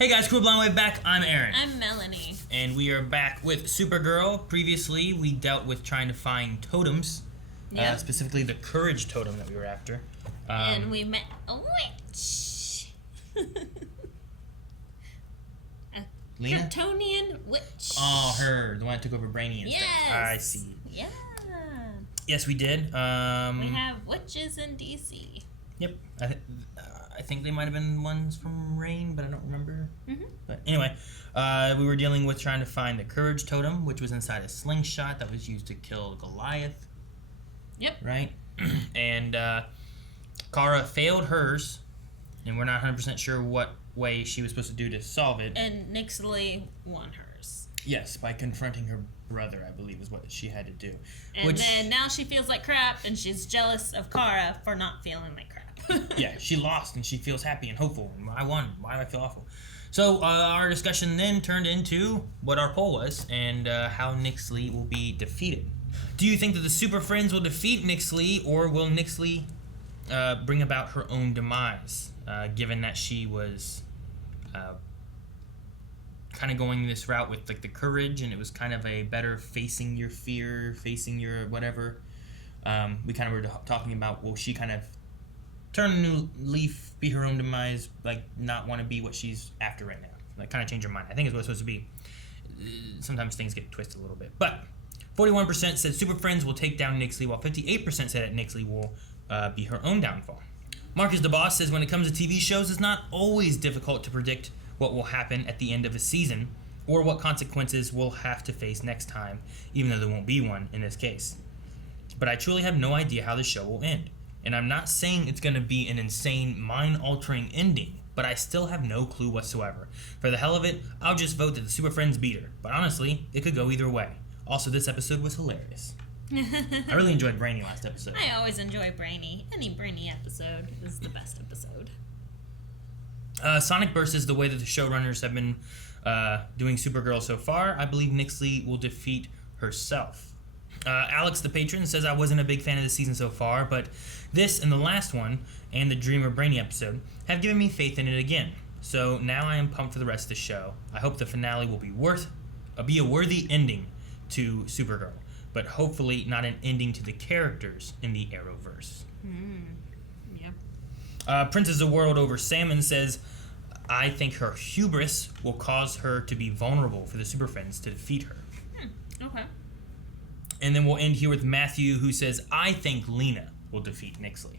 Hey guys, Cool Blind Way back. I'm Aaron. I'm Melanie. And we are back with Supergirl. Previously, we dealt with trying to find totems. Yep. Specifically the courage totem that we were after. And we met a witch. A Lena? Kryptonian witch. Oh, her. The one that took over Brainy and yes. stuff. I see. Yeah. Yes, we did. We have witches in DC. Yep. I think they might have been ones from Rain, but I don't remember. Mm-hmm. But anyway, we were dealing with trying to find the courage totem, which was inside a slingshot that was used to kill Goliath. Yep. Right? And Kara failed hers, and we're not 100% sure what way she was supposed to do to solve it. And Nixley won hers. Yes, by confronting her brother, I believe, is what she had to do. And then now she feels like crap, and she's jealous of Kara for not feeling like crap. Yeah, she lost, and she feels happy and hopeful. I won. Why do I feel awful? So our discussion then turned into what our poll was and how Nixley will be defeated. Do you think that the Super Friends will defeat Nixley, or will Nixley bring about her own demise, given that she was kind of going this route with like the courage, and it was kind of a better facing your fear, facing your whatever. We kind of were talking about, will she kind of turn a new leaf, be her own demise, like not want to be what she's after right now, like kind of change her mind. I think is what it's supposed to be. Sometimes things get twisted a little bit, but 41% said Super Friends will take down Nixley, while 58% said that Nixley will be her own downfall. Marcus the Boss says when it comes to TV shows, it's not always difficult to predict what will happen at the end of a season, or what consequences we'll have to face next time, even though there won't be one in this case. But I truly have no idea how the show will end. And I'm not saying it's going to be an insane, mind-altering ending, but I still have no clue whatsoever. For the hell of it, I'll just vote that the Super Friends beat her. But honestly, it could go either way. Also, this episode was hilarious. I really enjoyed Brainy last episode. I always enjoy Brainy. Any Brainy episode is the best episode. Sonic Burst is the way that the showrunners have been doing Supergirl so far. I believe Nixley will defeat herself. Alex the Patron says, I wasn't a big fan of the season so far, but this and the last one, and the Dreamer Brainy episode, have given me faith in it again. So now I am pumped for the rest of the show. I hope the finale will be a worthy ending to Supergirl, but hopefully not an ending to the characters in the Arrowverse. Yep. Princess of World Over Salmon says, I think her hubris will cause her to be vulnerable for the Super Friends to defeat her. Okay. And then we'll end here with Matthew, who says, I think Lena will defeat Nixley.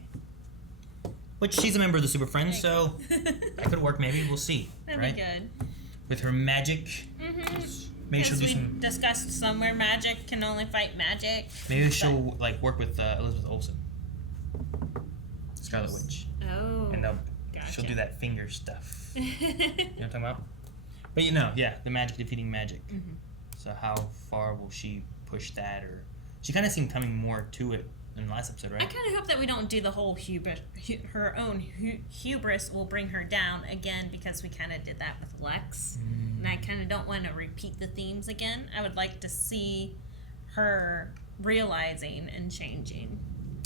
Which she's a member of the Super Friends, so that could work maybe. We'll see. That'd right? be good. With her magic. Maybe she'll do we some. discussed somewhere magic can only fight magic. Maybe she'll like work with Elizabeth Olsen, Scarlet Witch, Oh. and gotcha. she'll do that finger stuff. You know what I'm talking about? But yeah, the magic defeating magic. Mm-hmm. So how far will she push that? Or she kind of seemed coming more to it in the last episode, right? I kind of hope that we don't do the whole hubris. Her own hubris will bring her down again, because we kind of did that with Lex. And I kind of don't want to repeat the themes again. I would like to see her realizing and changing.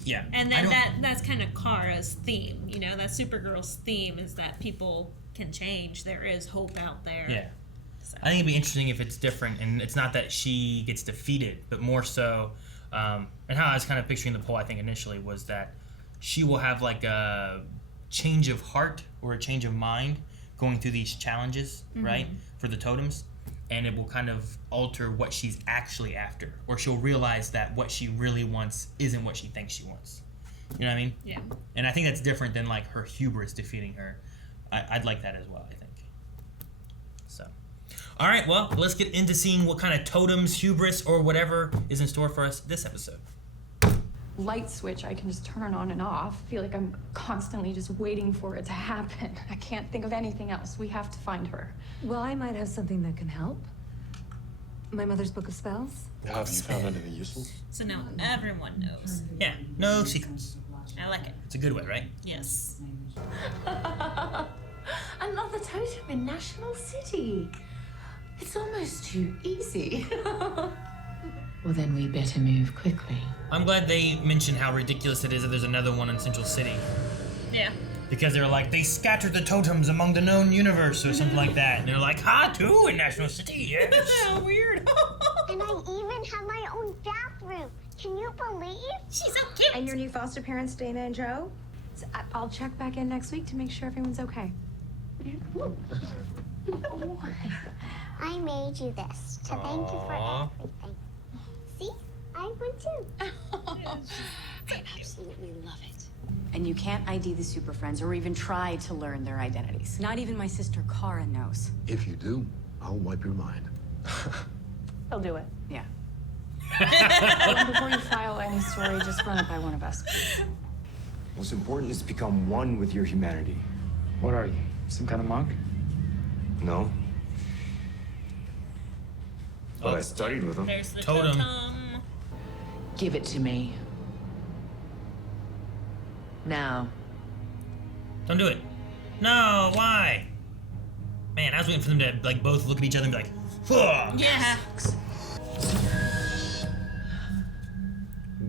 Yeah. And then that's kind of Kara's theme. You know, that Supergirl's theme is that people can change. There is hope out there. Yeah. So. I think it'd be interesting if it's different, and it's not that she gets defeated, but more so, and how I was kind of picturing the poll, I think, initially, was that she will have like a change of heart or a change of mind going through these challenges, right, for the totems, and it will kind of alter what she's actually after, or she'll realize that what she really wants isn't what she thinks she wants. You know what I mean? Yeah. And I think that's different than like her hubris defeating her. I'd like that as well, I think. So. All right, well, let's get into seeing what kind of totems, hubris, or whatever is in store for us this episode. Light switch I can just turn on and off. I feel like I'm constantly just waiting for it to happen. I can't think of anything else. We have to find her. Well, I might have something that can help. My mother's book of spells. Have you found anything useful? So now everyone knows. Yeah, no secrets. I like it. It's a good way, right? Yes. Another totem in National City. It's almost too easy. Well, then we better move quickly. I'm glad they mentioned how ridiculous it is that there's another one in Central City. Yeah. Because they're like, they scattered the totems among the known universe or something like that. And they're like, ha, too, in National City, yes. Weird. And I even have my own bathroom. Can you believe? She's so cute. And your new foster parents, Dana and Joe? So I'll check back in next week to make sure everyone's okay. I made you this to thank you for everything. See? I won too. I absolutely love it. And you can't ID the Super Friends or even try to learn their identities. Not even my sister Kara knows. If you do, I'll wipe your mind. I'll do it. Yeah. Before you file any story, just run it by one of us, please. What's important is to become one with your humanity. What are you? Some kind of monk? No? But I studied with him. There's the Totem. totem. Give it to me. Now. Don't do it. No, why? Man, I was waiting for them to like both look at each other and be like, "Fuck." Yeah.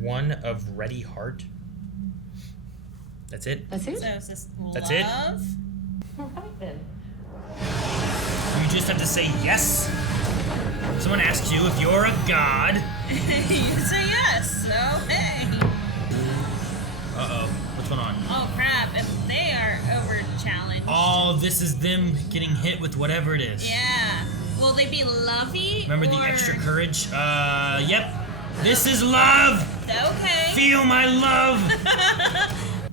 One of ready heart. That's it? That's it? So is this That's it? love? You just have to say yes. Someone asks you if you're a god. You say yes, so hey. Uh-oh. What's going on? Oh crap, if they are over challenged. Oh, this is them getting hit with whatever it is. Yeah. Will they be lovey? Remember the or... extra courage? Yep. This is love! Okay. Feel my love!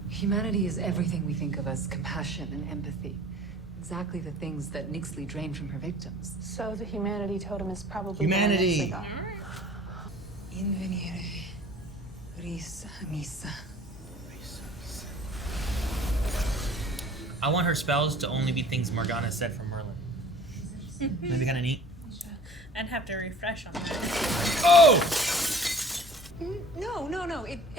Humanity is everything we think of as compassion and empathy. Exactly the things that Nixley drained from her victims. So the humanity totem is probably Humanity. the one that Invenire, risa, misa. I want her spells to only be things Morgana said from Merlin. Maybe kind of neat. I'd have to refresh on that. Oh! No.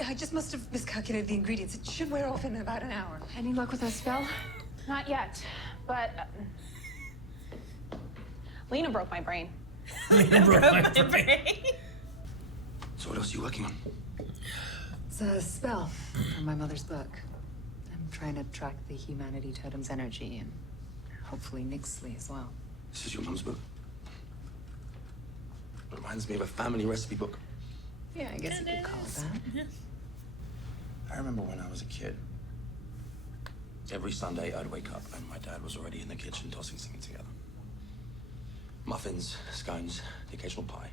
I just must have miscalculated the ingredients. It should wear off in about an hour. Any luck with that spell? Not yet, but Lena broke my brain. Broke my brain. So what else are you working on? It's a spell from my mother's book. I'm trying to track the humanity totem's energy and hopefully Nixley as well. This is your mum's book. Reminds me of a family recipe book. Yeah, I guess you could call it that. I remember when I was a kid. Every Sunday I'd wake up and my dad was already in the kitchen tossing something together. Muffins, scones, the occasional pie,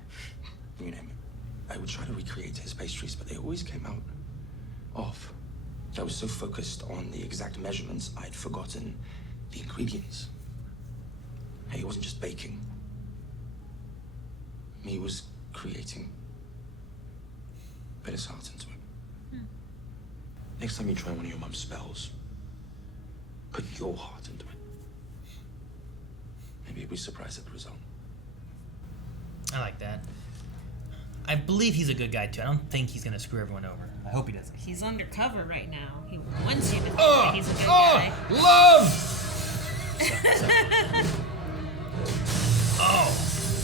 you name it. I would try to recreate his pastries, but they always came out off. I was so focused on the exact measurements, I'd forgotten the ingredients. Hey, it wasn't just baking. He was creating. Put his heart into it. Next time you try one of your mum's spells, put your heart into it. Maybe you'll be surprised at the result. I like that. I believe he's a good guy, too. I don't think he's going to screw everyone over. I hope he doesn't. He's undercover right now. He wants you to think that he's a good guy. Love! Oh.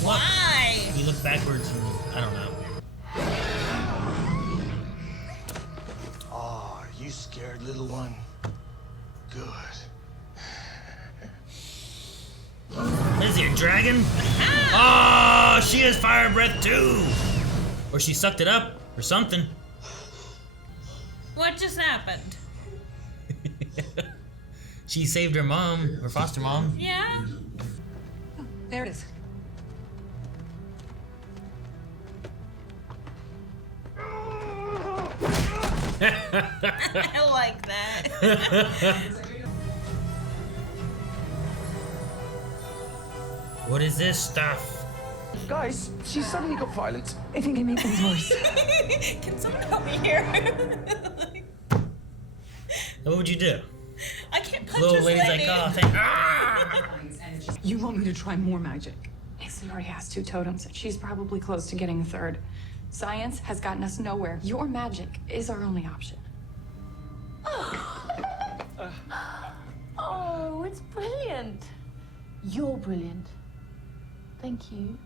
What? Why? He looked backwards and I don't know. Oh, are you scared, little one? Good. Is he a dragon? Oh, she has fire breath too! Or she sucked it up, or something. What just happened? She saved her mom, her foster mom. Yeah? There it is. I like that. What is this stuff? Guys, she suddenly got violent. I think I made things worse. Can someone help me here? What would you do? I can't punch Little this lady's lady. like, oh, thank ah! You want me to try more magic? Nixley already has 2 totems. She's probably close to getting a 3rd. Science has gotten us nowhere. Your magic is our only option. Oh, it's brilliant. You're brilliant. Thank you.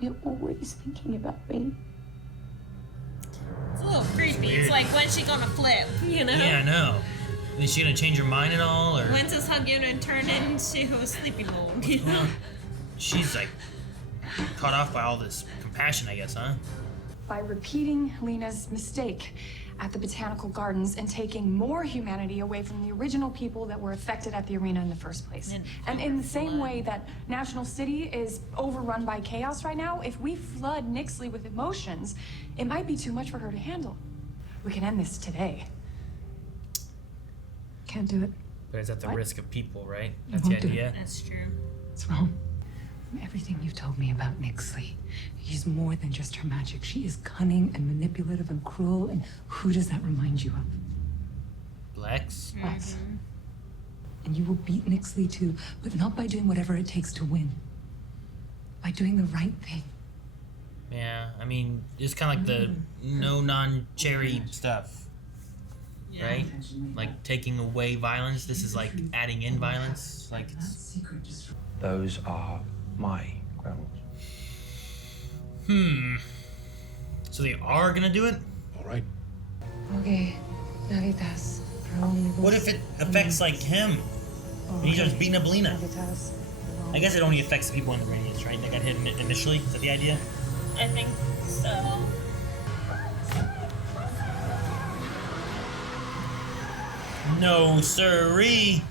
You're always thinking about me. It's a little creepy. It's like, when's she gonna flip? You know? Yeah, I know. Is she gonna change her mind at all, or? When's this hug gonna turn into a sleepy mode? You know? She's like caught off by all this compassion, I guess, huh? By repeating Lena's mistake at the Botanical Gardens and taking more humanity away from the original people that were affected at the arena in the first place. And in the same way that National City is overrun by chaos right now, if we flood Nixley with emotions, it might be too much for her to handle. We can end this today. Can't do it. But it's at the What? risk of people, right? You That's the won't do it. idea. That's true. What's wrong? From everything you've told me about Nixley, she's more than just her magic. She is cunning and manipulative and cruel. And who does that remind you of? Lex? Us. And you will beat Nixley too, but not by doing whatever it takes to win. By doing the right thing. Yeah, I mean, it's kind of like the no non-cherry stuff, right? Like taking away violence. This is like adding in violence. Like it's... Those are my ground rules. So they are gonna do it? All right. Okay, Navitas. What if it affects like him? And he starts beating up Lena. I guess it only affects the people in the radius, right? That got hit initially. Is that the idea? I think so. No, sirree.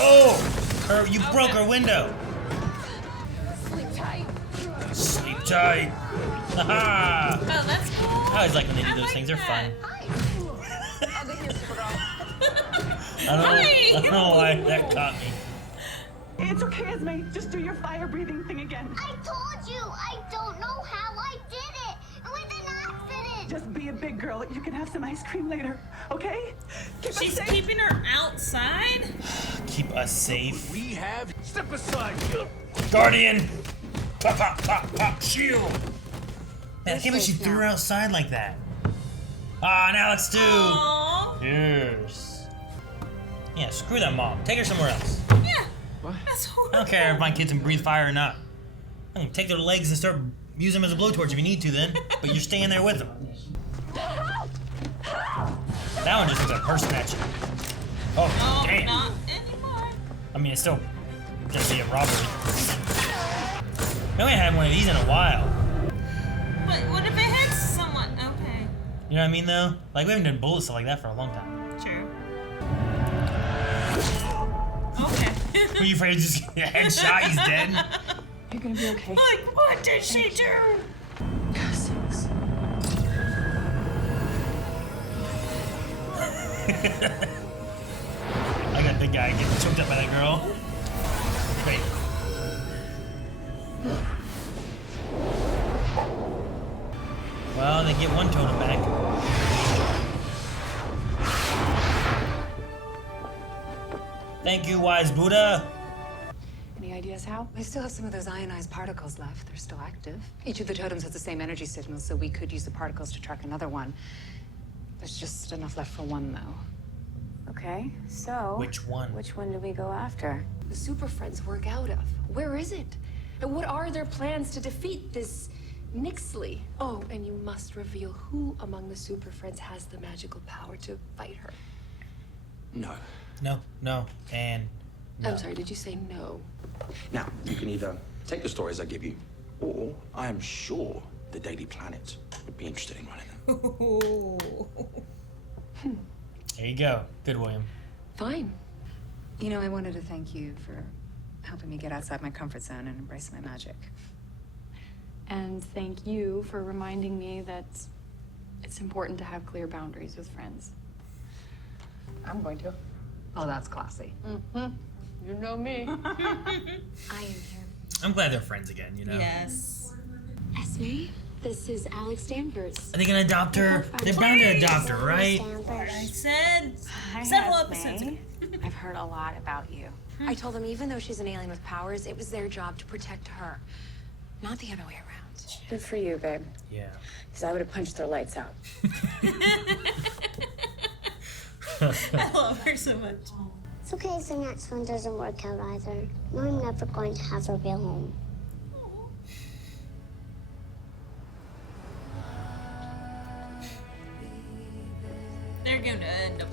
Oh! You broke her window. Sleep tight. Sleep tight. Haha! Oh, that's cool. I always like when they do I those like things. They're fun. Hi. I don't know why that caught me. It's okay, Esme. Just do your fire breathing thing again. I told you, I don't know how I did it. It was an accident. Just be a big girl. You can have some ice cream later, okay? Keep us She's safe. keeping her outside? Keep us safe. We have. Step aside. Guardian! Pop, pop, pop, pop, shield! Man, I can't believe she threw her outside like that. Ah, and Alex too! Aww. Yes. Yeah, screw that mom. Take her somewhere else. Yeah. What? That's I horrible. don't care if my kids can breathe fire or not. I'm gonna take their legs and start using them as a blowtorch if you need to then, but you're staying there with them. That one just looks like a person at you. Oh, Oh, damn. not anymore. I mean, it's still gonna be a robbery. We haven't had one of these in a while. What if it hits someone? Okay. You know what I mean, though? Like, we haven't done bullet stuff like that for a long time. True. Okay. Were you afraid to just get a headshot? He's dead? You're gonna be okay. Like, what did she do? I got a big guy getting choked up by that girl. Great. Well, they get one totem back. Thank you, wise Buddha. Any ideas how? I still have some of those ionized particles left. They're still active. Each of the totems has the same energy signal, so we could use the particles to track another one. There's just enough left for one, though. Okay, so Which one? which one do we go after? The Super Friends work out of. Where is it? And what are their plans to defeat this Nixley? Oh, and you must reveal who among the Super Friends has the magical power to fight her. No. No, and no. I'm sorry, did you say no? Now, you can either take the stories I give you, or I am sure the Daily Planet would be interested in running them. There you go. Good, William. Fine. You know, I wanted to thank you for helping me get outside my comfort zone and embrace my magic. And thank you for reminding me that it's important to have clear boundaries with friends. I'm going to. Oh, that's classy. You know me. I am here. I'm glad they're friends again, you know? Yes. Esme, this is Alex Danvers. Are they gonna adopt her? They're bound to adopt her, right? I said Hi, several Esme. episodes ago. I've heard a lot about you. I told them even though she's an alien with powers, it was their job to protect her, not the other way around. Good for you, babe. Yeah. Because I would have punched their lights out. I love her so much. It's okay if the next one doesn't work out either. I'm never going to have a real home.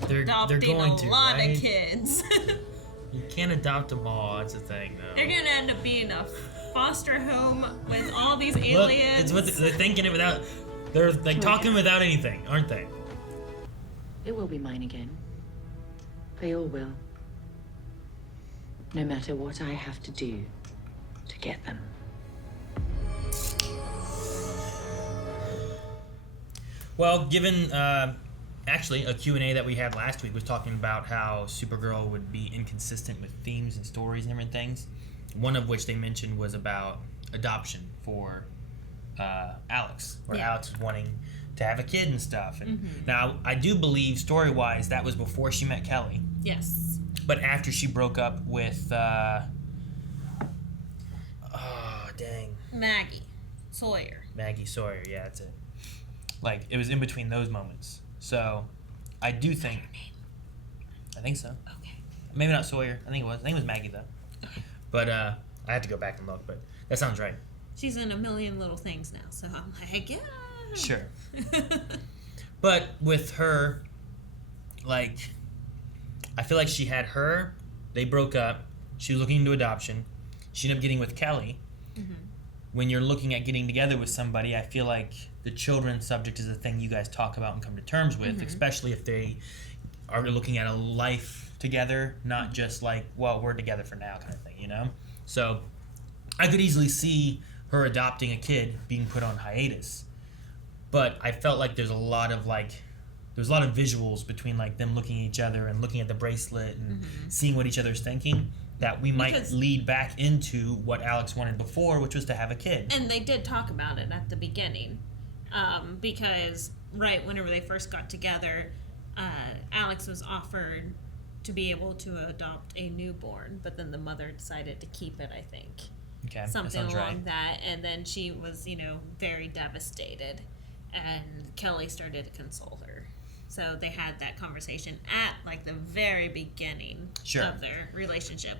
They're adopting going a to, lot right? of kids. You can't adopt them all. That's the thing, though. They're gonna end up being a foster home with all these Look, aliens. it's what they're thinking it without. They're like talking without anything, aren't they? They will be mine again. They all will. No matter what I have to do to get them. Well, given actually a Q&A that we had last week was talking about how Supergirl would be inconsistent with themes and stories and different things. One of which they mentioned was about adoption for Alex, where Alex was wanting to have a kid and stuff. And now I do believe story-wise that was before she met Kelly. Yes. But after she broke up with Maggie Sawyer, yeah, that's it. Like, it was in between those moments. So, I do think... I think so. Okay. Maybe not Sawyer. I think it was Maggie, though. But, I had to go back and look, but that sounds right. She's in a million little things now, so I'm like, yeah. Sure. But with her, like... I feel like she had her, they broke up, she was looking into adoption, she ended up getting with Kelly. When you're looking at getting together with somebody, I feel like the children subject is a thing you guys talk about and come to terms with, especially if they are looking at a life together, not just like, well, we're together for now kind of thing, you know? So I could easily see her adopting a kid being put on hiatus. But I felt like there's a lot of visuals between like them looking at each other and looking at the bracelet and seeing what each other's thinking that we might lead back into what Alex wanted before, which was to have a kid. And they did talk about it at the beginning, because whenever they first got together, Alex was offered to be able to adopt a newborn, but then the mother decided to keep it, I think. Okay, something that along right. that, and then she was, very devastated, and Kelly started to console her. So they had that conversation at like the very beginning of their relationship.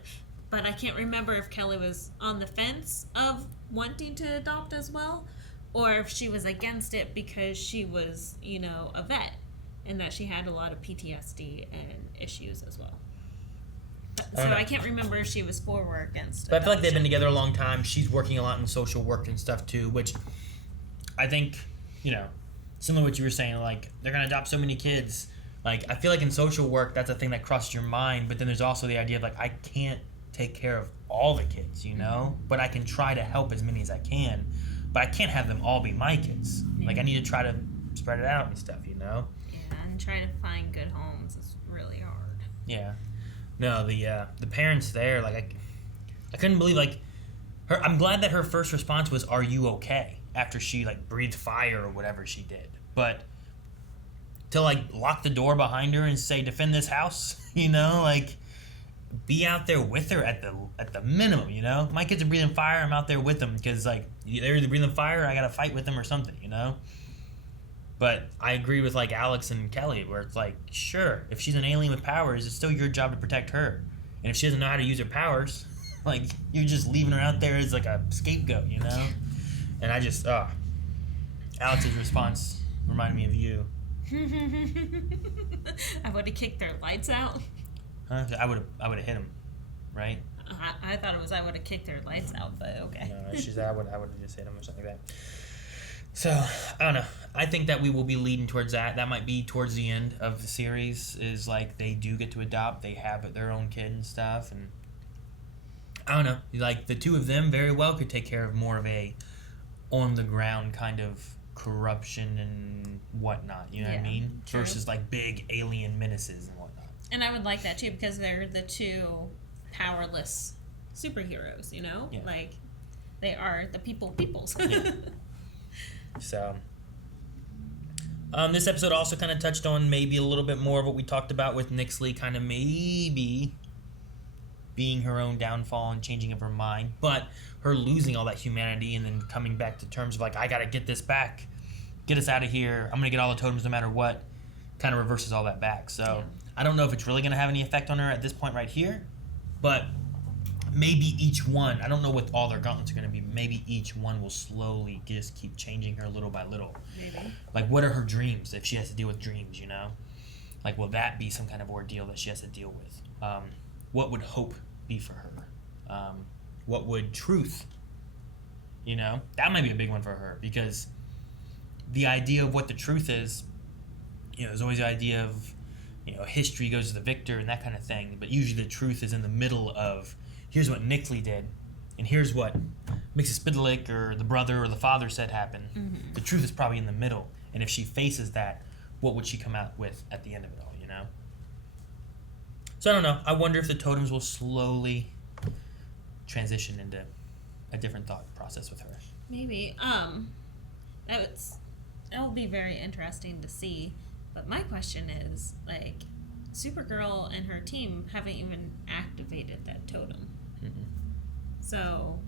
But I can't remember if Kelly was on the fence of wanting to adopt as well, or if she was against it because she was, a vet, and that she had a lot of PTSD and issues as well. So I can't remember if she was for or against. But I feel like they've been together a long time. She's working a lot in social work and stuff too, which I think, similar to what you were saying, like, they're going to adopt so many kids. Like, I feel like in social work, that's a thing that crosses your mind, but then there's also the idea of, like, I can't take care of all the kids, but I can try to help as many as I can, but I can't have them all be my kids. Like, I need to try to spread it out and stuff, Yeah, and try to find good homes is really hard. Yeah. No, the parents there, like, I couldn't believe, like, her. I'm glad that her first response was, "Are you okay?" after she, like, breathed fire or whatever she did. But to, like, lock the door behind her and say, "Defend this house," like, be out there with her at the minimum, My kids are breathing fire, I'm out there with them because, like, they're either breathing fire or I gotta fight with them or something, But I agree with, like, Alex and Kelly, where it's like, sure, if she's an alien with powers, it's still your job to protect her. And if she doesn't know how to use her powers, like, you're just leaving her out there as, like, a scapegoat, And I just, Alex's response reminded me of you. I would have kicked their lights out. Huh? I would have hit him, right? I thought it was I would have kicked their lights out, but okay. No, she's I would have just hit him or something like that. So, I don't know. I think that we will be leading towards that. That might be towards the end of the series, is like they do get to adopt. They have their own kid and stuff. And I don't know. Like, the two of them very well could take care of more of a on-the-ground kind of corruption and whatnot. You know what I mean? True. Versus, like, big alien menaces and whatnot. And I would like that, too, because they're the two powerless superheroes, Yeah. Like, they are the peoples. Yeah. So, this episode also kind of touched on maybe a little bit more of what we talked about with Nixley, kind of maybe being her own downfall and changing of her mind, but her losing all that humanity and then coming back to terms of, like, I gotta get this back, get us out of here, I'm gonna get all the totems no matter what, kind of reverses all that back. So, I don't know if it's really gonna have any effect on her at this point right here, but maybe each one, I don't know what all their gauntlets are going to be, maybe each one will slowly just keep changing her little by little. Maybe. Like, what are her dreams if she has to deal with dreams, Like, will that be some kind of ordeal that she has to deal with? What would hope be for her? What would truth, that might be a big one for her, because the idea of what the truth is, there's always the idea of, history goes to the victor and that kind of thing, but usually the truth is in the middle of, here's what Nixley did, and here's what Mrs. Spitalik or the brother or the father said happened. Mm-hmm. The truth is probably in the middle, and if she faces that, what would she come out with at the end of it all, So I don't know. I wonder if the totems will slowly transition into a different thought process with her. Maybe. That will be very interesting to see. But my question is, like, Supergirl and her team haven't even activated that totem. Mm-hmm. So,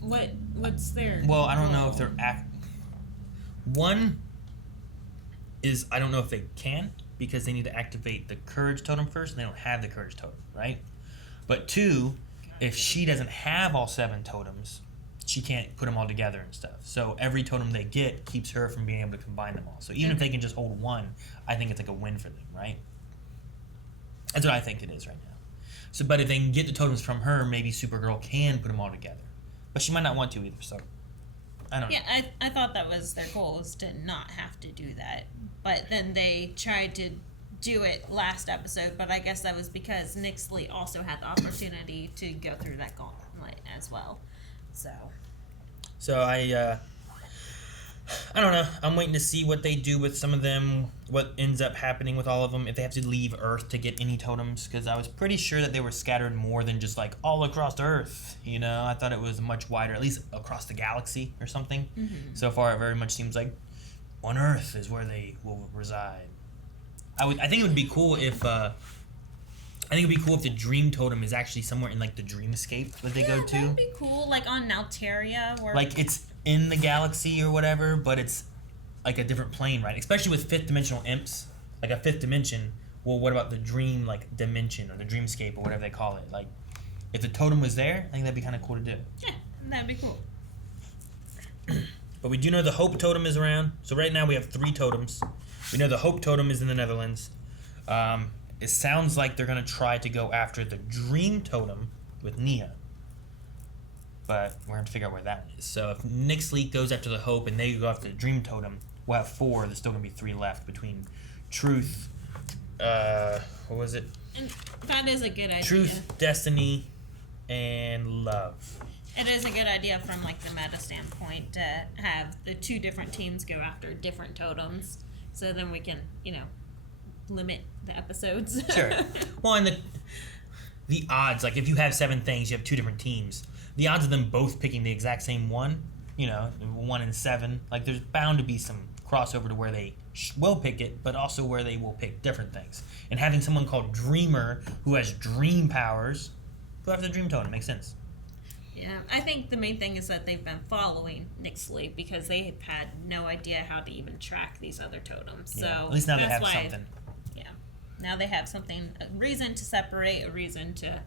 what's their Well, I don't goal? know if they're One is, I don't know if they can, because they need to activate the courage totem first, and they don't have the courage totem, right? But two, if she doesn't have all 7 totems, she can't put them all together and stuff. So every totem they get keeps her from being able to combine them all. So even if they can just hold one, I think it's like a win for them, right? That's what I think it is right now. So, but if they can get the totems from her, maybe Supergirl can put them all together. But she might not want to either, so I don't know. Yeah, I thought that was their goal, is to not have to do that. But then they tried to do it last episode, but I guess that was because Nixley also had the opportunity to go through that gauntlet as well. So I don't know. I'm waiting to see what they do with some of them, what ends up happening with all of them, if they have to leave Earth to get any totems, because I was pretty sure that they were scattered more than just like all across Earth, I thought it was much wider, at least across the galaxy or something. Mm-hmm. So far it very much seems like on Earth is where they will reside. I think it would be cool if the dream totem is actually somewhere in like the dreamscape that they go to. That'd be cool, like on Nalteria, where like it's in the galaxy or whatever, but it's like a different plane, right? Especially with 5th dimensional imps, like a 5th dimension. Well, what about the dream like dimension or the dreamscape or whatever they call it? Like, if the totem was there, I think that'd be kind of cool to do. Yeah, that'd be cool. But we do know the Hope totem is around. So right now we have 3 totems. We know the Hope totem is in the Netherlands. It sounds like they're going to try to go after the Dream totem with Nia. But we're going to figure out where that is. So if Nixley goes after the Hope and they go after the Dream totem, we'll have 4. There's still going to be 3 left between Truth, what was it? And that is a good idea. Truth, Destiny, and Love. It is a good idea from like the meta standpoint to have the 2 different teams go after different totems. So then we can, limit the episodes. Sure. Well, and the odds, like if you have 7 things, you have 2 different teams. The odds of them both picking the exact same one, 1 in 7, like there's bound to be some crossover to where they will pick it, but also where they will pick different things. And having someone called Dreamer who has dream powers go after the Dream totem makes sense. Yeah, I think the main thing is that they've been following Nixley because they have had no idea how to even track these other totems. Yeah. So at least now they that's have why, something. Yeah, now they have something, a reason to separate, a reason to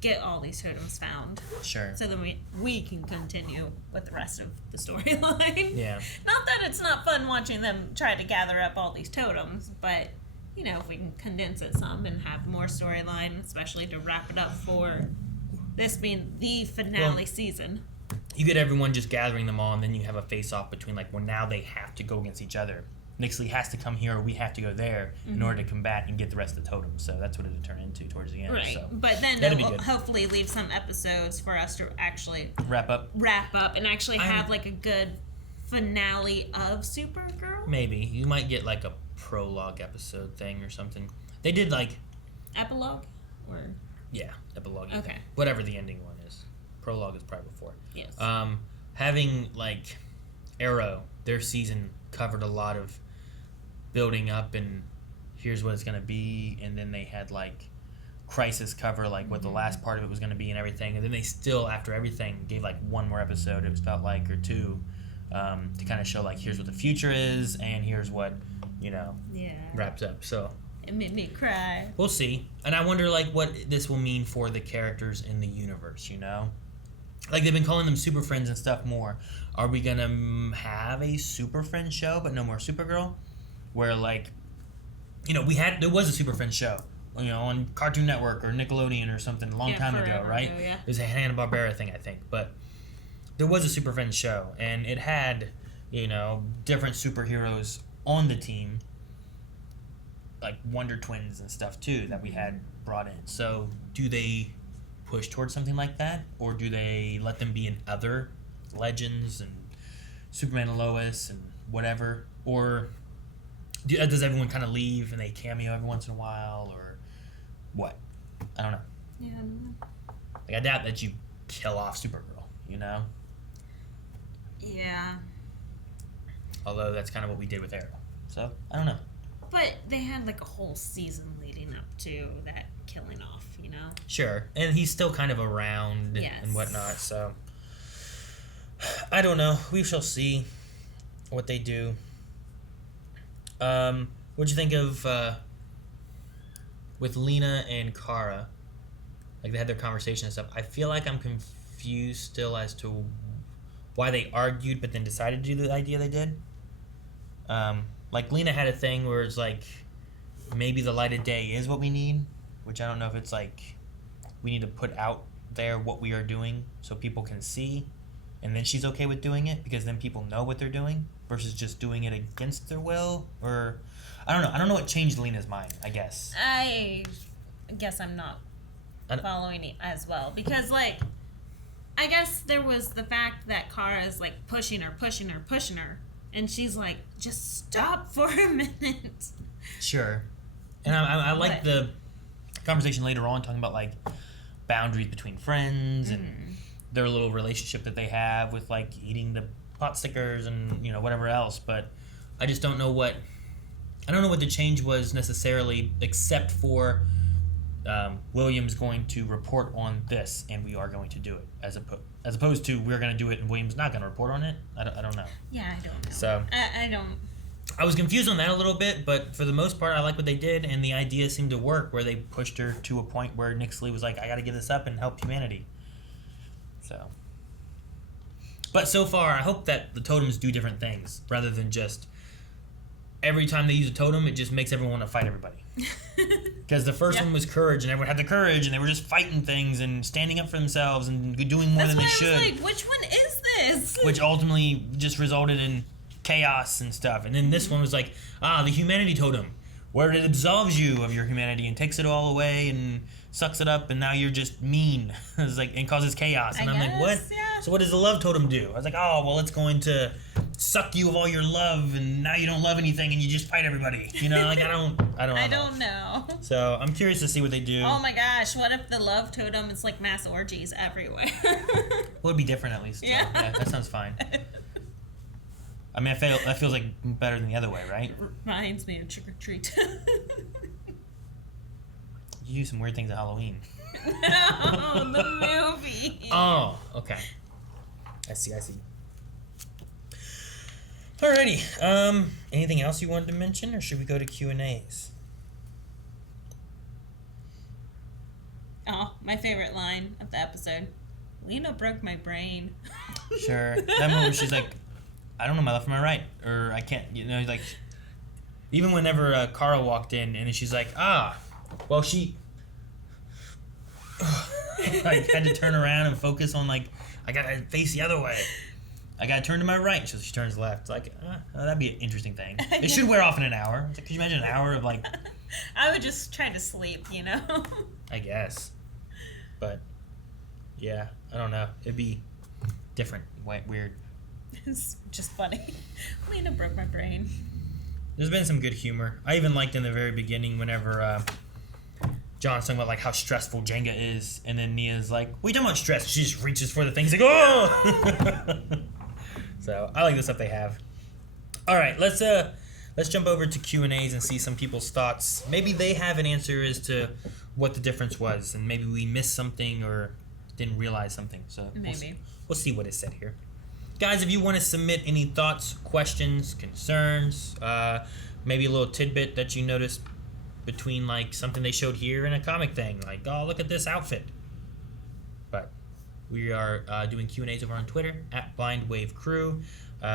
get all these totems found. Sure. So then we can continue with the rest of the storyline. Yeah. Not that it's not fun watching them try to gather up all these totems, but if we can condense it some and have more storyline, especially to wrap it up for this being the finale season. You get everyone just gathering them all, and then you have a face-off between, like, well, now they have to go against each other. Nixley has to come here, or we have to go there in order to combat and get the rest of the totems. So that's what it'll turn into towards the end. Right, So but then it will hopefully leave some episodes for us to actually wrap up and actually have, like, a good finale of Supergirl. Maybe. You might get, like, a prologue episode thing or something. They did, like... Epilogue? Or... Yeah, epilogue. Okay. Whatever the ending one is. Prologue is probably before. Yes. Having, like, Arrow, their season covered a lot of building up and here's what it's going to be, and then they had, like, Crisis cover, like, what the last part of it was going to be and everything, and then they still, after everything, gave, like, 1 more episode, it felt like, or 2, to kind of show, like, here's what the future is, and here's what, wraps up, so... It made me cry. We'll see. And I wonder, like, what this will mean for the characters in the universe, Like, they've been calling them Super Friends and stuff more. Are we going to have a Super Friends show, but no more Supergirl? Where, like, there was a Super Friends show, on Cartoon Network or Nickelodeon or something a long time ago, right? Yeah. It was a Hanna-Barbera thing, I think, but there was a Super Friends show, and it had, different superheroes on the team, like Wonder Twins and stuff too, that we had brought in. So do they push towards something like that, or do they let them be in other Legends and Superman and Lois and whatever, or does everyone kind of leave and they cameo every once in a while, or what? I don't know. Yeah. I don't know. Like, I doubt that you kill off Supergirl, Yeah. Although that's kind of what we did with Arrow. So, I don't know. But they had like a whole season leading up to that killing off, Sure. And he's still kind of around Yes. and whatnot, so I don't know. We shall see what they do. What'd you think of with Lena and Kara? Like, they had their conversation and stuff. I feel like I'm confused still as to why they argued but then decided to do the idea they did. Like, Lena had a thing where it's like, maybe the light of day is what we need, which I don't know if it's like we need to put out there what we are doing so people can see, and then she's okay with doing it because then people know what they're doing versus just doing it against their will, or I don't know. I don't know what changed Lena's mind, I guess. I guess I'm not following it as well, because like I guess there was the fact that Kara is like pushing her, and she's like, just stop for a minute. Sure. And I like the conversation later on talking about like boundaries between friends and their little relationship that they have with like eating the pot stickers and whatever else, but I just don't know what the change was necessarily, except for William's going to report on this and we are going to do it, as opposed to we're going to do it and William's not going to report on it. I don't know. Yeah, I don't know. So I don't. I was confused on that a little bit, but for the most part, I like what they did, and the idea seemed to work, where they pushed her to a point where Nixley was like, I got to give this up and help humanity. So, but so far, I hope that the totems do different things, rather than just every time they use a totem, it just makes everyone want to fight everybody. Because the first one was courage, and everyone had the courage, and they were just fighting things and standing up for themselves and doing more than they should. That's why I was like, which one is this? Which ultimately just resulted in chaos and stuff. And then this one was like, the humanity totem, where it absolves you of your humanity and takes it all away and sucks it up, and now you're just mean. It's like, and causes chaos. And I'm like, what? Yeah. So what does the love totem do? I was like, it's going to suck you of all your love, and now you don't love anything and you just fight everybody. Like, I don't know. So I'm curious to see what they do. Oh my gosh, what if the love totem is like mass orgies everywhere? Would be different at least. Yeah. Yeah, that sounds fine. I mean, that feels like better than the other way, right? Reminds me of Trick or Treat. You do some weird things at Halloween. No, the movie. Oh, okay. I see. Alrighty. Anything else you wanted to mention, or should we go to Q&As? Oh, my favorite line of the episode. Lena broke my brain. Sure. That moment where she's like, I don't know my left from my right, or I can't, like, even whenever Kara walked in, and then she's like, well, she, like, had to turn around and focus on, like, I gotta face the other way. I gotta turn to my right, so she turns left. It's like, that'd be an interesting thing. It should wear off in an hour. It's like, could you imagine an hour of, like... I would just try to sleep, I guess. But, yeah, I don't know. It'd be different, weird. It's just funny. Lena broke my brain. There's been some good humor. I even liked in the very beginning whenever John's talking about like how stressful Jenga is, and then Nia's like, "What are you talking about stress?" She just reaches for the things like, "Oh!" So I like the stuff they have. All right, let's jump over to Q&As and see some people's thoughts. Maybe they have an answer as to what the difference was, and maybe we missed something or didn't realize something. So we'll see what is said here. Guys, if you want to submit any thoughts, questions, concerns, maybe a little tidbit that you noticed between like something they showed here and a comic thing, like, oh, look at this outfit. But we are doing Q&As over on Twitter at BlindWaveCrew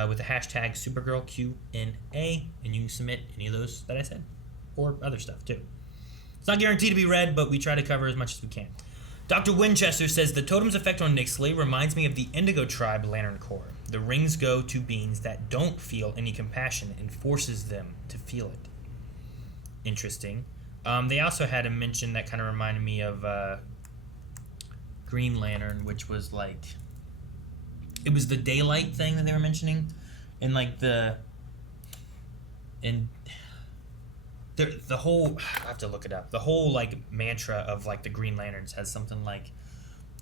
with the hashtag Supergirl Q&A, and you can submit any of those that I said. or other stuff too. It's not guaranteed to be read, but we try to cover as much as we can. Dr. Winchester says the totem's effect on Nixley reminds me of the Indigo Tribe Lantern Corps. The rings go to beings that don't feel any compassion and forces them to feel it. Interesting. They also had a mention that kind of reminded me of Green Lantern, which was like... It was the daylight thing that they were mentioning. And like the whole... I have to look it up. The whole like mantra of like the Green Lanterns has something like...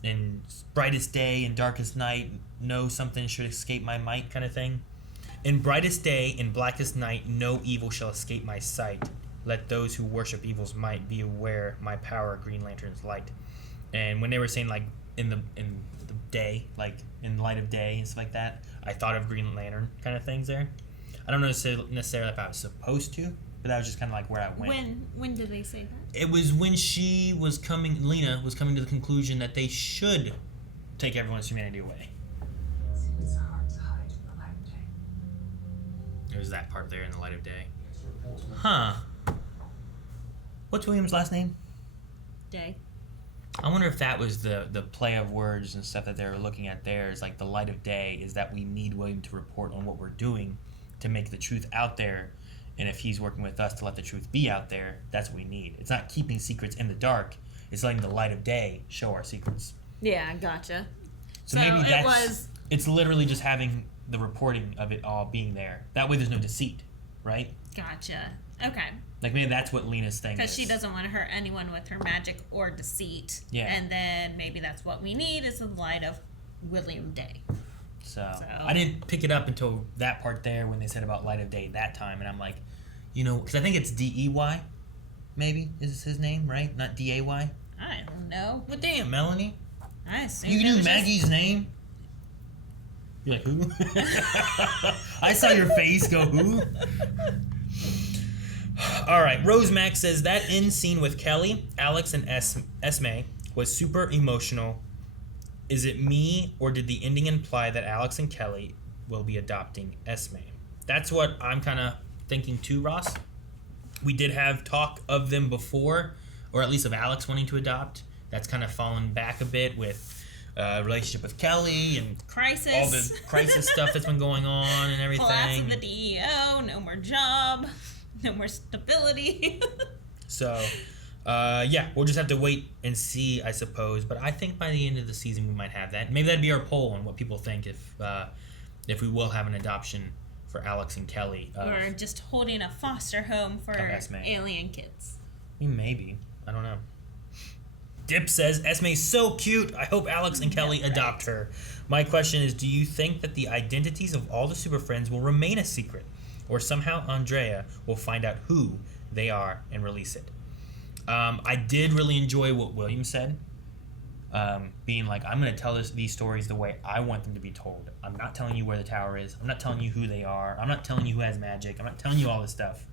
In brightest day and darkest night, no something should escape my might kind of thing. In brightest day, in blackest night, no evil shall escape my sight. Let those who worship evil's might be aware my power, Green Lantern's light. And when they were saying like in the day, like in the light of day and stuff like that, I thought of Green Lantern kind of things there. I don't know necessarily if I was supposed to, but that was just kind of like where I went. When did they say that? It was when Lena was coming to the conclusion that they should take everyone's humanity away. It's hard to hide in the light of day. It was that part there in the light of day. Huh. What's William's last name? Day. I wonder if that was the play of words and stuff that they were looking at there. Is like the light of day is that we need William to report on what we're doing to make the truth out there. And if he's working with us to let the truth be out there, that's what we need. It's not keeping secrets in the dark. It's letting the light of day show our secrets. Yeah, gotcha. So maybe it's literally just having the reporting of it all being there. That way there's no deceit, right? Gotcha. Okay. Like maybe that's what Lena's thing is. Because she doesn't want to hurt anyone with her magic or deceit. Yeah. And then maybe that's what we need is the light of William Day. So I didn't pick it up until that part there when they said about light of day that time. And I'm like, because I think it's D-E-Y, maybe is his name, right? Not D-A-Y? I don't know. Well, damn, Melanie. I assume You knew Maggie's name? You're like, who? I saw your face go, who? All right, Rose Mac says that end scene with Kelly, Alex, and Esme was super emotional. Is it me, or did the ending imply that Alex and Kelly will be adopting Esme? That's what I'm kind of thinking too, Ross. We did have talk of them before, or at least of Alex wanting to adopt. That's kind of fallen back a bit with relationship with Kelly and crisis. All the crisis stuff that's been going on and everything. Collapse of the DEO, no more job, no more stability. So, yeah, we'll just have to wait and see, I suppose. But I think by the end of the season we might have that. Maybe that'd be our poll on what people think if we will have an adoption for Alex and Kelly. Or just holding a foster home for alien kids. Maybe. I don't know. Dip says, Esme's so cute. I hope Alex and Kelly adopt her. My question is, do you think that the identities of all the Super Friends will remain a secret? Or somehow Andrea will find out who they are and release it? I did really enjoy what William said. Being like, I'm going to tell these stories the way I want them to be told. I'm not telling you where the tower is. I'm not telling you who they are. I'm not telling you who has magic. I'm not telling you all this stuff.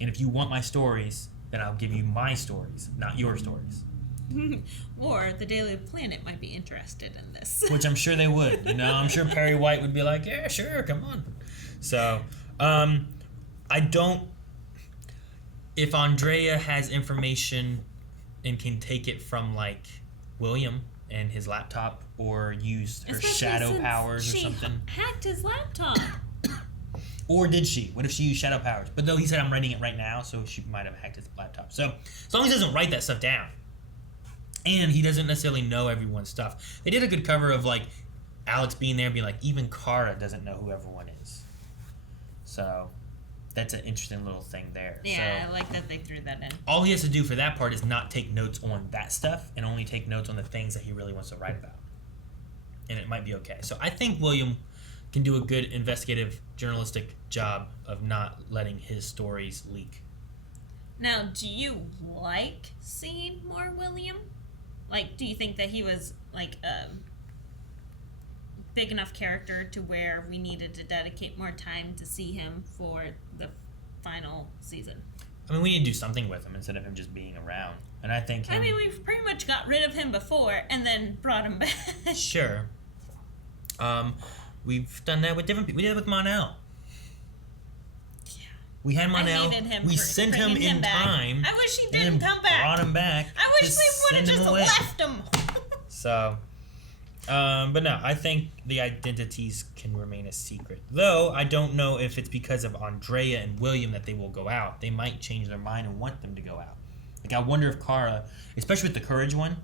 And if you want my stories, then I'll give you my stories, not your stories. Or the Daily Planet might be interested in this. Which I'm sure they would. I'm sure Perry White would be like, yeah, sure, come on. So, I don't... If Andrea has information and can take it from, like, William and his laptop or use her shadow powers or something. She hacked his laptop. Or did she? What if she used shadow powers? But though he said I'm writing it right now, so she might have hacked his laptop. So as long as he doesn't write that stuff down, and he doesn't necessarily know everyone's stuff. They did a good cover of like Alex being there, being like, even Kara doesn't know who everyone is. So that's an interesting little thing there. Yeah, so, I like that they threw that in. All he has to do for that part is not take notes on that stuff and only take notes on the things that he really wants to write about. And it might be okay. So I think William can do a good investigative journalistic job of not letting his stories leak. Now, do you like seeing more William? Like, do you think that he was like a big enough character to where we needed to dedicate more time to see him for the final season? I mean, we need to do something with him instead of him just being around. And I think we've pretty much got rid of him before and then brought him back. Sure. We've done that with different people. We did it with Monel. Yeah. We had him on L. hated him We for sent him bringing in back. time. I wish he and didn't then come back. Brought him back. I wish to they would have send him just away. left him. So, but no, I think the identities can remain a secret. Though I don't know if it's because of Andrea and William that they will go out. They might change their mind and want them to go out. Like, I wonder if Kara, especially with the Courage one,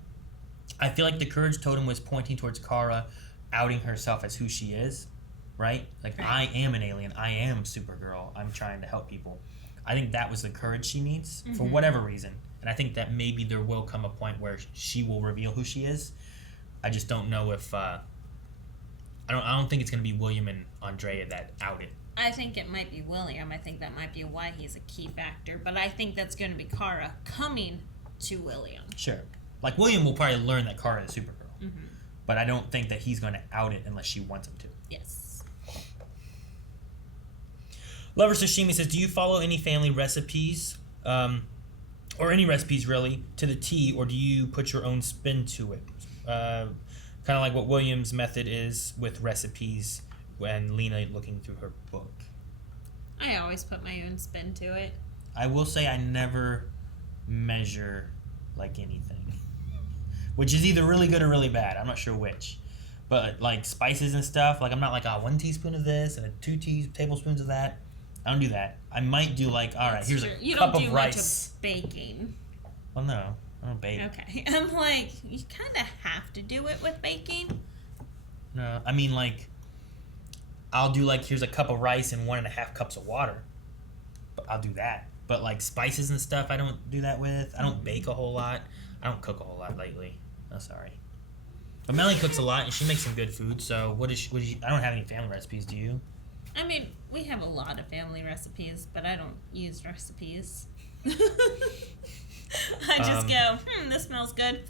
I feel like the Courage totem was pointing towards Kara outing herself as who she is, right? Like, I am an alien. I am Supergirl. I'm trying to help people. I think that was the courage she needs for whatever reason. And I think that maybe there will come a point where she will reveal who she is. I just don't know if I don't think it's going to be William and Andrea that out it. I think it might be William. I think that might be why he's a key factor. But I think that's going to be Kara coming to William. Sure. Like, William will probably learn that Kara is Supergirl. But I don't think that he's going to out it unless she wants him to. Yes. Lover Sashimi says, do you follow any family recipes, or any recipes really, to the T, or do you put your own spin to it? Kind of like what William's method is with recipes when Lena looking through her book. I always put my own spin to it. I will say I never measure like anything, which is either really good or really bad. I'm not sure which. But like spices and stuff, like I'm not like 1 teaspoon of this and 2 tablespoons of that. I don't do that. I might do like, all right, here's a cup of rice. You don't do much of baking. Well, no, I don't bake. Okay, I'm like, you kind of have to do it with baking. No, I mean like, I'll do like, here's a cup of rice and 1.5 cups of water. But I'll do that. But like spices and stuff, I don't do that with. I don't bake a whole lot. I don't cook a whole lot lately. Oh, sorry. But Melanie cooks a lot and she makes some good food. So what is she? I don't have any family recipes. Do you? I mean, we have a lot of family recipes, but I don't use recipes. I just go, this smells good.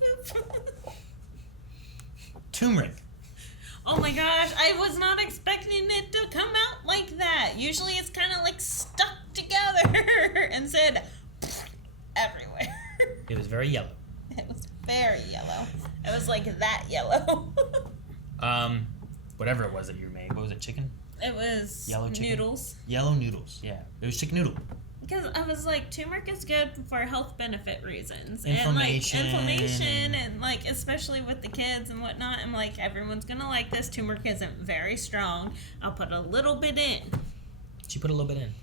Turmeric. Oh my gosh, I was not expecting it to come out like that. Usually it's kind of like stuck together and said everywhere. It was very yellow. It was very yellow. It was like that yellow. Whatever it was that you made. What was it, chicken? It was yellow chicken? Noodles. Yellow noodles, yeah. It was chicken noodle. Because I was like, turmeric is good for health benefit reasons. Inflammation. And like inflammation and like especially with the kids and whatnot. I'm like, everyone's gonna like this. Turmeric isn't very strong. I'll put a little bit in. She put a little bit in.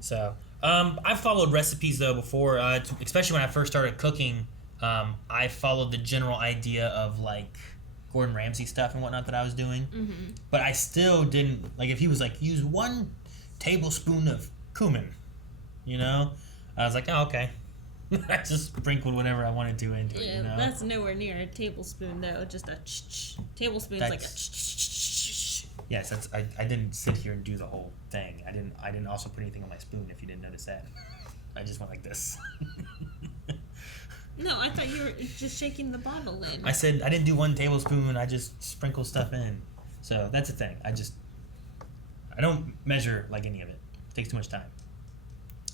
So, I've followed recipes though before, especially when I first started cooking. I followed the general idea of like Gordon Ramsay stuff and whatnot that I was doing. But I still didn't, like if he was like, use 1 tablespoon of cumin, you know? I was like, oh, okay. I just sprinkled whatever I wanted to into it, you know? That's nowhere near a tablespoon though. Just a tablespoon's like a Yes, that's I didn't sit here and do the whole thing. I didn't also put anything on my spoon if you didn't notice that. I just went like this. No, I thought you were just shaking the bottle in. I said I didn't do 1 tablespoon. I just sprinkle stuff in. So that's the thing. I don't measure like any of it. It takes too much time.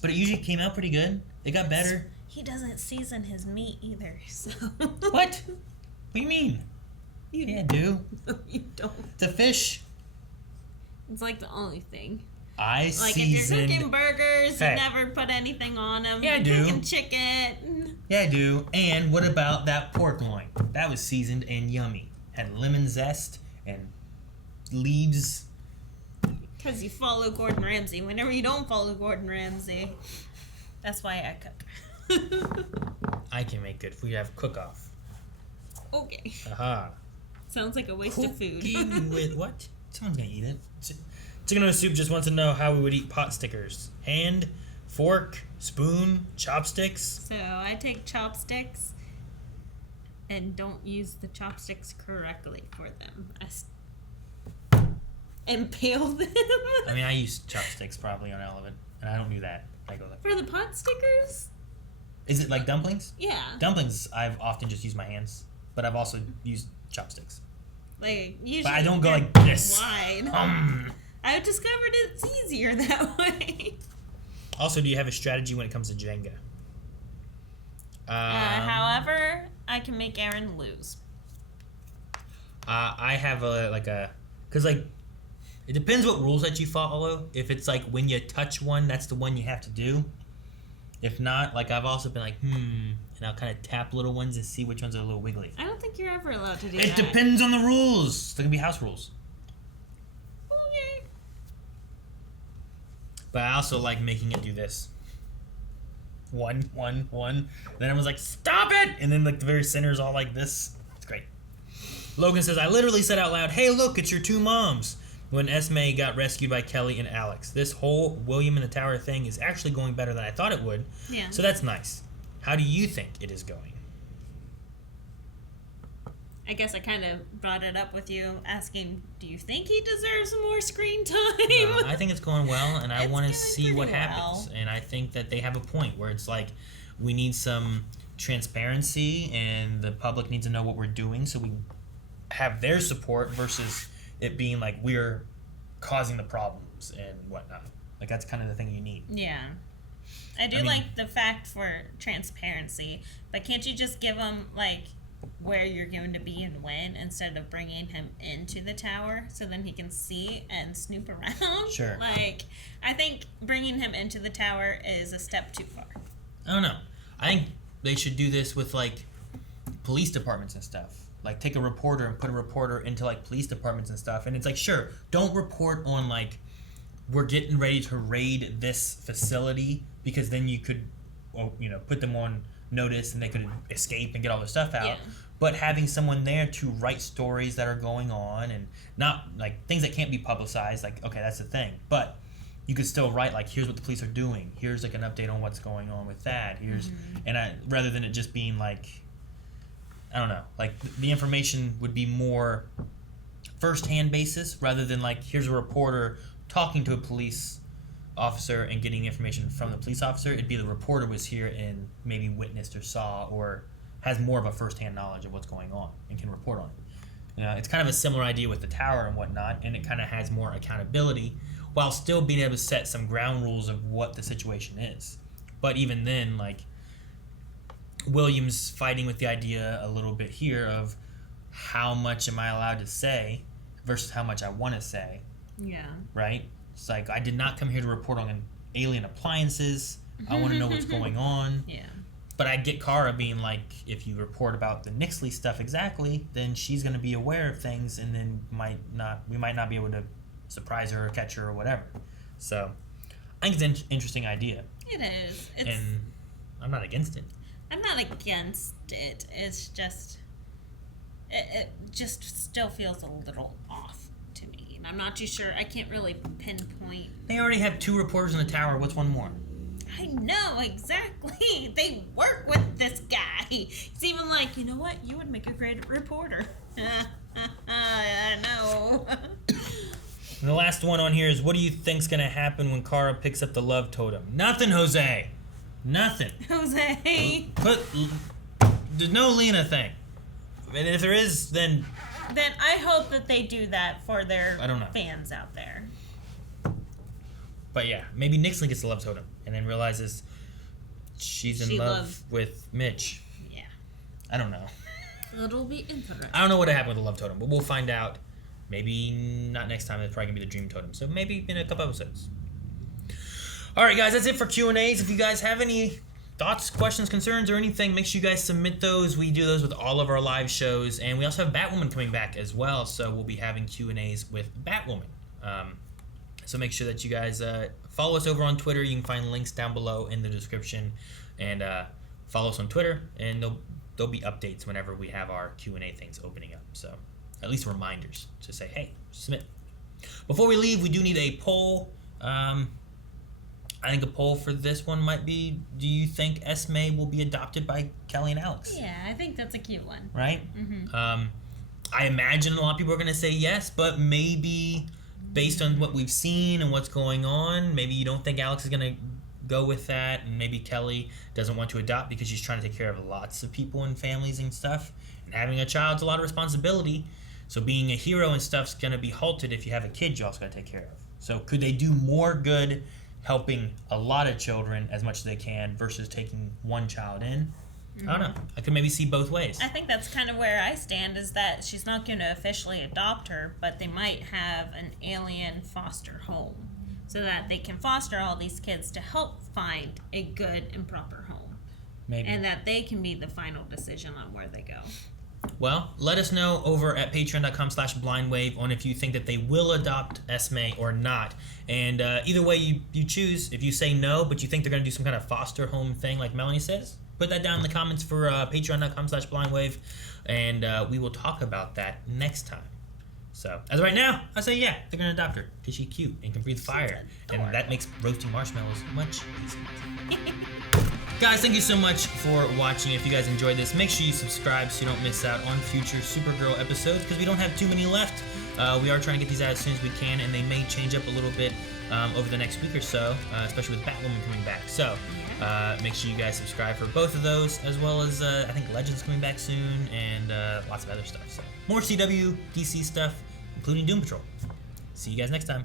But it usually came out pretty good. It got better. He doesn't season his meat either. So What? What do you mean? Yeah, I do. No, you don't. It's a fish. It's like the only thing. I like seasoned. if you're cooking burgers, Hey. you never put anything on them. Yeah, I you're do. Cooking chicken. Yeah, I do. And what about that pork loin? That was seasoned and yummy. Had lemon zest and leaves. Because you follow Gordon Ramsay. Whenever you don't follow Gordon Ramsay, that's why I cook. I can make good food. I have cook-off. Okay. Aha. Sounds like a waste of food. Cooking with what? Someone's gonna eat it. Chicken Noodle Soup just wants to know how we would eat pot stickers. Hand, fork, spoon, chopsticks. So I take chopsticks and don't use the chopsticks correctly for them. I impale them. I mean, I use chopsticks probably on all of it, and I don't do that. I go like. For the pot stickers? Is it like dumplings? Yeah. Dumplings, I've often just used my hands, but I've also used chopsticks. Like usually. But I don't go like this. Wide. I've discovered it's easier that way. Also, do you have a strategy when it comes to Jenga? However, I can make Aaron lose. I have because It depends what rules that you follow. If it's like when you touch one, that's the one you have to do. If not, like I've also been like, and I'll kind of tap little ones and see which ones are a little wiggly. I don't think you're ever allowed to do that. It depends on the rules. They can be house rules. Okay. But I also like making it do this. One. Then I was like, stop it! And then like the very center is all like this. It's great. Logan says, I literally said out loud, hey, look, it's your two moms. When Esme got rescued by Kelly and Alex. This whole William in the Tower thing is actually going better than I thought it would. Yeah. So that's nice. How do you think it is going? I guess I kind of brought it up with you, asking, do you think he deserves more screen time? No, I think it's going well, and I want to see what well. happens. And I think that they have a point where it's like, we need some transparency, and the public needs to know what we're doing, so we have their support versus it being like we're causing the problems and whatnot. Like that's kind of the thing you need. Yeah. I mean, like the fact for transparency, but can't you just give him like where you're going to be and when instead of bringing him into the tower so then he can see and snoop around? Sure. Like, I think bringing him into the tower is a step too far. I don't know. I think they should do this with like police departments and stuff. Like take a reporter and put a reporter into like police departments and stuff. And it's like, sure, don't report on like we're getting ready to raid this facility because then you could, well, you know, put them on notice and they could escape and get all their stuff out. Yeah. But having someone there to write stories that are going on and not like things that can't be publicized, like, okay, that's the thing. But you could still write like, here's what the police are doing. Here's like an update on what's going on with that. Here's, rather than it just being like, I don't know, like the information would be more first-hand basis rather than like here's a reporter talking to a police officer and getting information from the police officer. It'd be the reporter was here and maybe witnessed or saw or has more of a first-hand knowledge of what's going on and can report on it. You know, it's kind of a similar idea with the tower and whatnot, and it kind of has more accountability while still being able to set some ground rules of what the situation is. But even then, like, William's fighting with the idea a little bit here of how much am I allowed to say versus how much I want to say. Yeah. Right? It's like, I did not come here to report on alien appliances. I want to know what's going on. Yeah. But I get Kara being like, if you report about the Nixley stuff exactly, then she's going to be aware of things and then we might not be able to surprise her or catch her or whatever. So I think it's an interesting idea. It is. And I'm not against it. I'm not against it. It's just, it just still feels a little off to me. And I'm not too sure. I can't really pinpoint. They already have 2 reporters in the tower. What's one more? I know, exactly. They work with this guy. He's even like, you know what? You would make a great reporter. I know. And the last one on here is, what do you think's going to happen when Kara picks up the love totem? Nothing, Jose. Nothing. Jose. There's no Lena thing. And if there is, then I hope that they do that for their I don't know. fans out there. But yeah, maybe Nixley gets the love totem and then realizes she's in love with Mitch. Yeah. I don't know. It'll be interesting. I don't know what happened with the love totem, but we'll find out. Maybe not next time. It's probably going to be the dream totem. So maybe in a couple episodes. All right, guys, that's it for Q&As. If you guys have any thoughts, questions, concerns, or anything, make sure you guys submit those. We do those with all of our live shows. And we also have Batwoman coming back as well. So we'll be having Q&As with Batwoman. So make sure that you guys follow us over on Twitter. You can find links down below in the description. And follow us on Twitter. And there'll be updates whenever we have our Q&A things opening up. So at least reminders to say, hey, submit. Before we leave, we do need a poll. I think a poll for this one might be, do you think Esme will be adopted by Kelly and Alex? Yeah, I think that's a cute one. Right? Mm-hmm. I imagine a lot of people are going to say yes, but maybe based on what we've seen and what's going on, maybe you don't think Alex is going to go with that, and maybe Kelly doesn't want to adopt because she's trying to take care of lots of people and families and stuff, and having a child's a lot of responsibility, so being a hero and stuff's going to be halted if you have a kid you also got to take care of. So could they do more good helping a lot of children as much as they can versus taking one child in? I don't know. I could maybe see both ways. I think that's kind of where I stand, is that she's not going to officially adopt her, but they might have an alien foster home so that they can foster all these kids to help find a good and proper home. Maybe. And that they can be the final decision on where they go. Well, let us know over at patreon.com/blindwave on if you think that they will adopt Esme or not. And either way you choose, if you say no, but you think they're going to do some kind of foster home thing like Melanie says, put that down in the comments for patreon.com/blindwave, and we will talk about that next time. So, as of right now, I say yeah, they're going to adopt her because she's cute and can breathe fire. And that makes roasting marshmallows much easier. Guys, thank you so much for watching. If you guys enjoyed this, make sure you subscribe so you don't miss out on future Supergirl episodes, because we don't have too many left. We are trying to get these out as soon as we can, and they may change up a little bit over the next week or so, especially with Batwoman coming back. So make sure you guys subscribe for both of those, as well as I think Legends coming back soon, and lots of other stuff. So more CW, DC stuff, including Doom Patrol. See you guys next time.